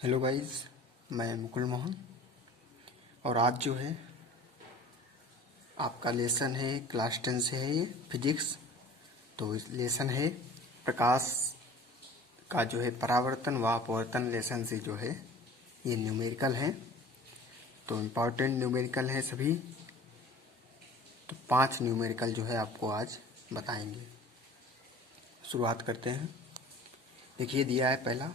Hello guys, मैं मुकुल मोहन। और आज जो है आपका लेसन है, क्लास 10 से है ये फिजिक्स। तो इस लेसन है प्रकाश का जो है परावर्तन व अपवर्तन लेसन से जो है ये न्यूमेरिकल है। तो इम्पॉर्टेंट न्यूमेरिकल है सभी। तो 5 न्यूमेरिकल जो है आपको आज बताएंगे। शुरुआत करते हैं। देखिए दिया है पहला,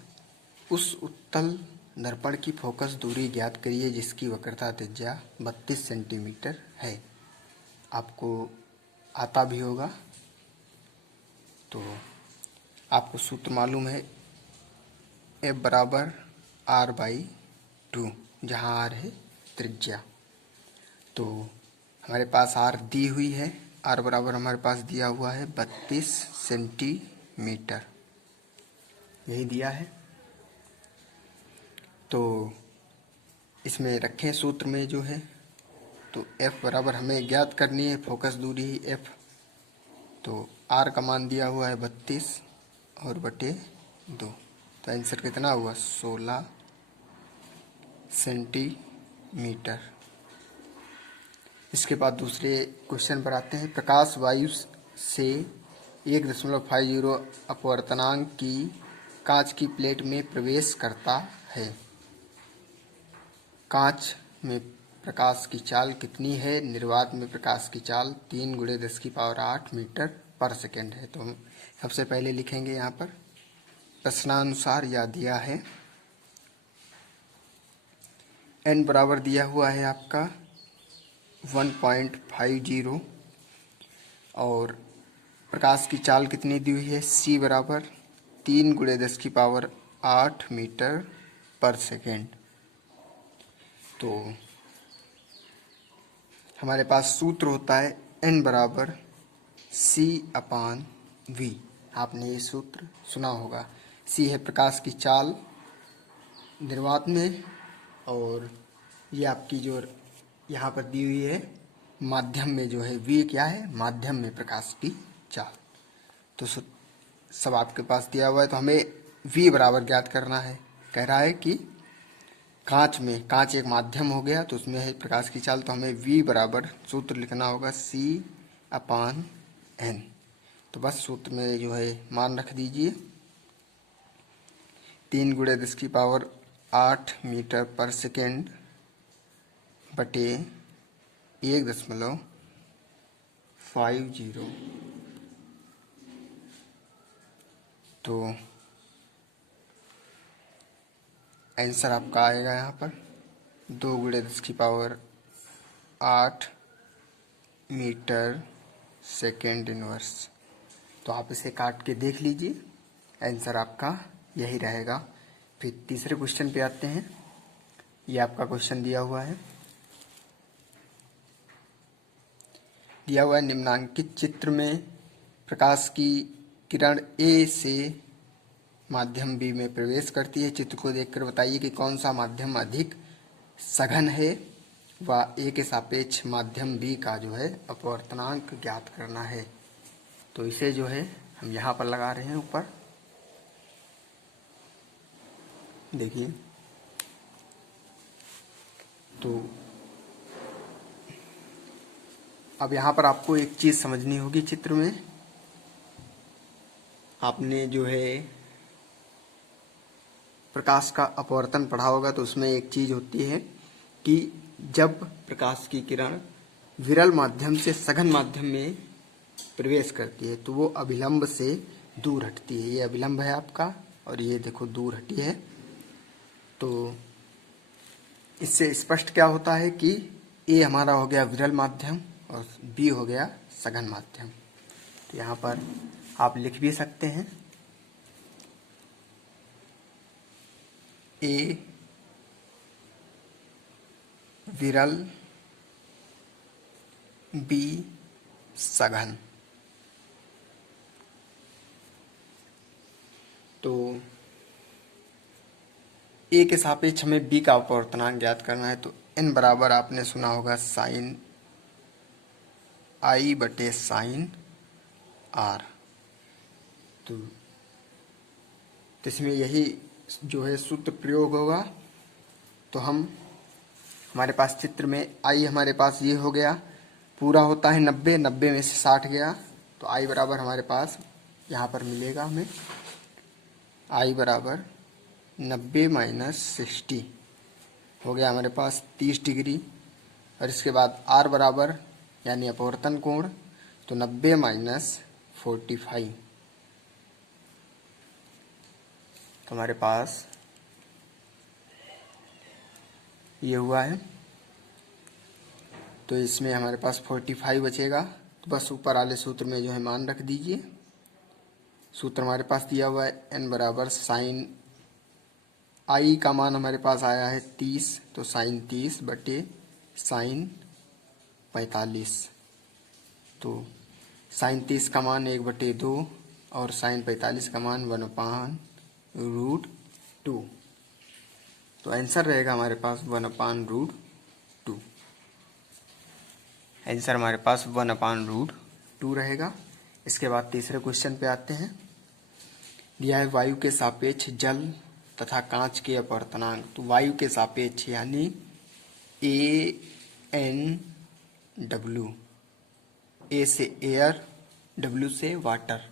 उस उत्तल दर्पण की फोकस दूरी ज्ञात करिए जिसकी वक्रता त्रिज्या 32 सेंटीमीटर है। आपको आता भी होगा। तो आपको सूत्र मालूम है, F बराबर R/2, जहाँ R है त्रिज्या। तो हमारे पास R दी हुई है, R बराबर हमारे पास दिया हुआ है 32 सेंटीमीटर, यही दिया है। तो इसमें रखें सूत्र में जो है, तो F बराबर हमें ज्ञात करनी है फोकस दूरी F। तो R का मान दिया हुआ है 32 और बटे 2। तो आंसर कितना हुआ? 16 सेंटीमीटर। इसके बाद दूसरे क्वेश्चन पर आते हैं। प्रकाश वायु से 1.50 अपवर्तनांक की कांच की प्लेट में प्रवेश करता है। कांच में प्रकाश की चाल कितनी है? निर्वात में प्रकाश की चाल 3 × 10⁸ मीटर पर सेकेंड है। तो हम सबसे पहले लिखेंगे यहाँ पर प्रश्नानुसार या दिया है। n बराबर दिया हुआ है आपका 1.50 और प्रकाश की चाल कितनी दी हुई है? c बराबर 3 × 10⁸ मीटर पर सेकेंड। तो हमारे पास सूत्र होता है n बराबर c/v। आपने ये सूत्र सुना होगा। c है प्रकाश की चाल निर्वात में, और ये आपकी जो यहाँ पर दी हुई है माध्यम में जो है v क्या है? माध्यम में प्रकाश की चाल। तो सब आपके पास दिया हुआ है। तो हमें v बराबर ज्ञात करना है। कह रहा है कि कांच एक माध्यम हो गया, तो उसमें है प्रकाश की चाल। तो हमें v बराबर सूत्र लिखना होगा c/n। तो बस सूत्र में जो है मान रख दीजिए 3 × 10⁸ मीटर पर सेकेंड बटे 1.50। तो आंसर आपका आएगा यहाँ पर 2 × 10⁸ मीटर सेकेंड इनवर्स। तो आप इसे काट के देख लीजिए, आंसर आपका यही रहेगा। फिर तीसरे क्वेश्चन पे आते हैं। ये आपका क्वेश्चन दिया हुआ है। निम्नांकित चित्र में प्रकाश की किरण A से माध्यम B में प्रवेश करती है। चित्र को देखकर बताइए कि कौन सा माध्यम अधिक सघन है व A के सापेक्ष माध्यम B का जो है अपवर्तनांक ज्ञात करना है। तो इसे जो है हम यहाँ पर लगा रहे हैं ऊपर। देखिए, तो अब यहाँ पर आपको एक चीज़ समझनी होगी। चित्र में आपने जो है प्रकाश का अपवर्तन पढ़ा होगा, तो उसमें एक चीज़ होती है कि जब प्रकाश की किरण विरल माध्यम से सघन माध्यम में प्रवेश करती है तो वो अभिलंब से दूर हटती है। ये अभिलंब है आपका, और ये देखो दूर हटी है। तो इससे स्पष्ट क्या होता है कि ए हमारा हो गया विरल माध्यम और बी हो गया सघन माध्यम। तो यहाँ पर आप लिख भी सकते हैं ए विरल, बी सघन। तो ए के सापेक्ष हमें बी का अपवर्तनांक ज्ञात करना है। तो n बराबर आपने सुना होगा sin I बटे sin R। तो इसमें यही जो है सूत्र प्रयोग होगा। तो हमारे पास चित्र में आई हमारे पास ये हो गया, पूरा होता है 90, 90 में से 60 गया तो आई बराबर हमारे पास यहाँ पर मिलेगा हमें आई बराबर 90 माइनस 60 हो गया हमारे पास 30 डिग्री। और इसके बाद आर बराबर यानी अपवर्तन कोण, तो 90 माइनस 45 तो हमारे पास ये हुआ है। तो इसमें हमारे पास 45 बचेगा। तो बस ऊपर वाले सूत्र में जो है मान रख दीजिए। सूत्र हमारे पास दिया हुआ है n बराबर साइन आई का मान हमारे पास आया है 30, तो साइन 30 बटे साइन 45। तो साइन 30 का मान 1/2 और साइन 45 का मान 1/√2। तो आंसर रहेगा हमारे पास 1/√2। आंसर हमारे पास 1/√2 रहेगा। इसके बाद तीसरे क्वेश्चन पे आते हैं। दिया है वायु के सापेक्ष जल तथा कांच के अपवर्तनांक। तो वायु के सापेक्ष यानी ANW, ए से एयर, W से वाटर,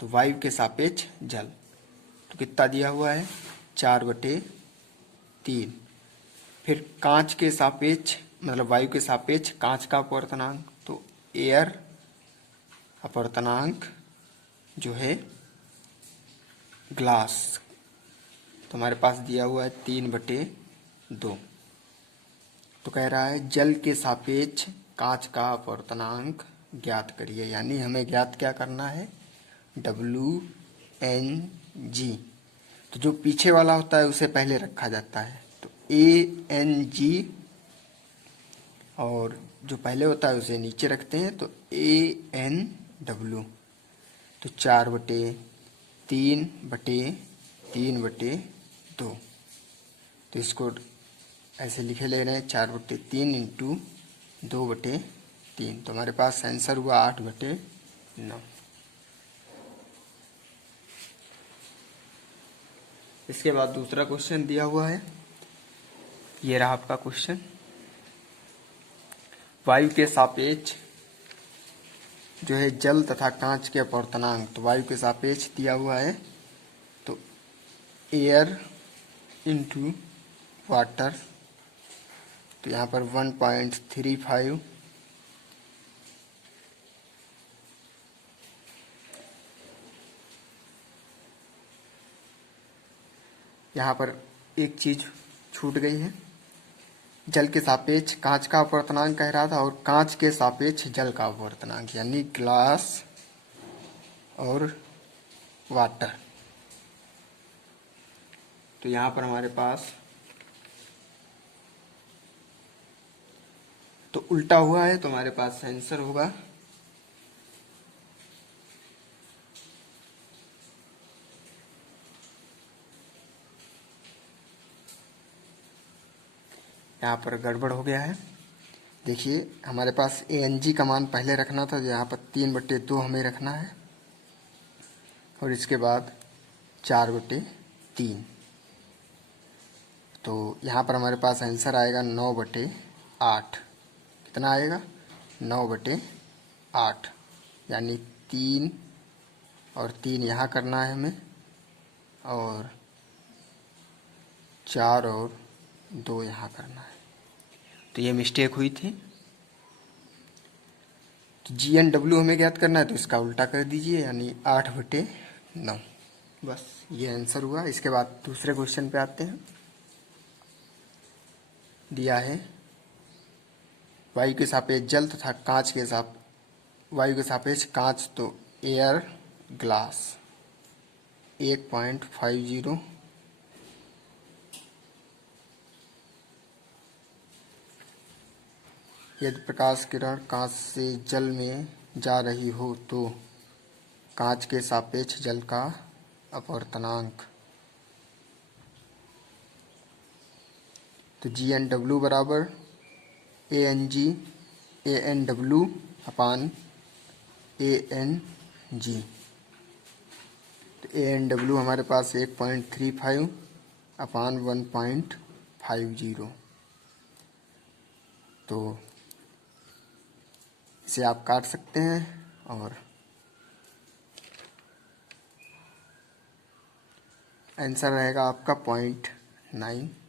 तो वायु के सापेक्ष जल। तो कितना दिया हुआ है 4/3। फिर कांच के सापेक्ष मतलब वायु के सापेक्ष कांच का अपवर्तनांक, तो एयर अपवर्तनांक जो है ग्लास, तो हमारे पास दिया हुआ है 3/2। तो कह रहा है जल के सापेक्ष कांच का अपवर्तनांक ज्ञात करिए, यानी हमें ज्ञात क्या करना है WNG। तो जो पीछे वाला होता है उसे पहले रखा जाता है, तो ANG, और जो पहले होता है उसे नीचे रखते हैं, तो ANW। तो 4/3/3/2। तो इसको ऐसे लिखे ले रहे हैं 4/3 इंटू 2/3। तो हमारे पास आंसर हुआ 8/9। इसके बाद दूसरा क्वेश्चन दिया हुआ है, ये रहा आपका क्वेश्चन। वायु के सापेक्ष जो है जल तथा कांच के अपवर्तनांक। तो वायु के सापेक्ष दिया हुआ है, तो एयर इंटू वाटर, तो यहाँ पर 1.35। यहाँ पर एक चीज छूट गई है, जल के सापेक्ष कांच का अपवर्तनांक कह रहा था और कांच के सापेक्ष जल का अपवर्तनांक, यानी ग्लास और वाटर। तो यहाँ पर हमारे पास तो उल्टा हुआ है, तो हमारे पास आंसर होगा यहाँ पर गड़बड़ हो गया है। देखिए हमारे पास ANG का मान पहले रखना था, यहाँ पर 3/2 हमें रखना है और इसके बाद 4/3। तो यहाँ पर हमारे पास आंसर आएगा 9/8। कितना आएगा 9/8, यानी 3 और 3 यहाँ करना है हमें और 4 और 2 यहाँ करना है। तो ये मिस्टेक हुई थी। तो GNW हमें ज्ञात करना है, तो इसका उल्टा कर दीजिए, यानी 8/9। बस ये आंसर हुआ। इसके बाद दूसरे क्वेश्चन पे आते हैं। दिया है वायु के सापेक्ष जल तथा कांच के वायु के सापेक्ष कांच, तो एयर ग्लास 1.50। यदि प्रकाश किरण कांच से जल में जा रही हो तो कांच के सापेक्ष जल का अपवर्तनांक। तो GNW बराबर ANW अपान ANG। तो ANW हमारे पास 1.35 अपान 1.50। तो इसे आप काट सकते हैं और आंसर रहेगा आपका 0.9।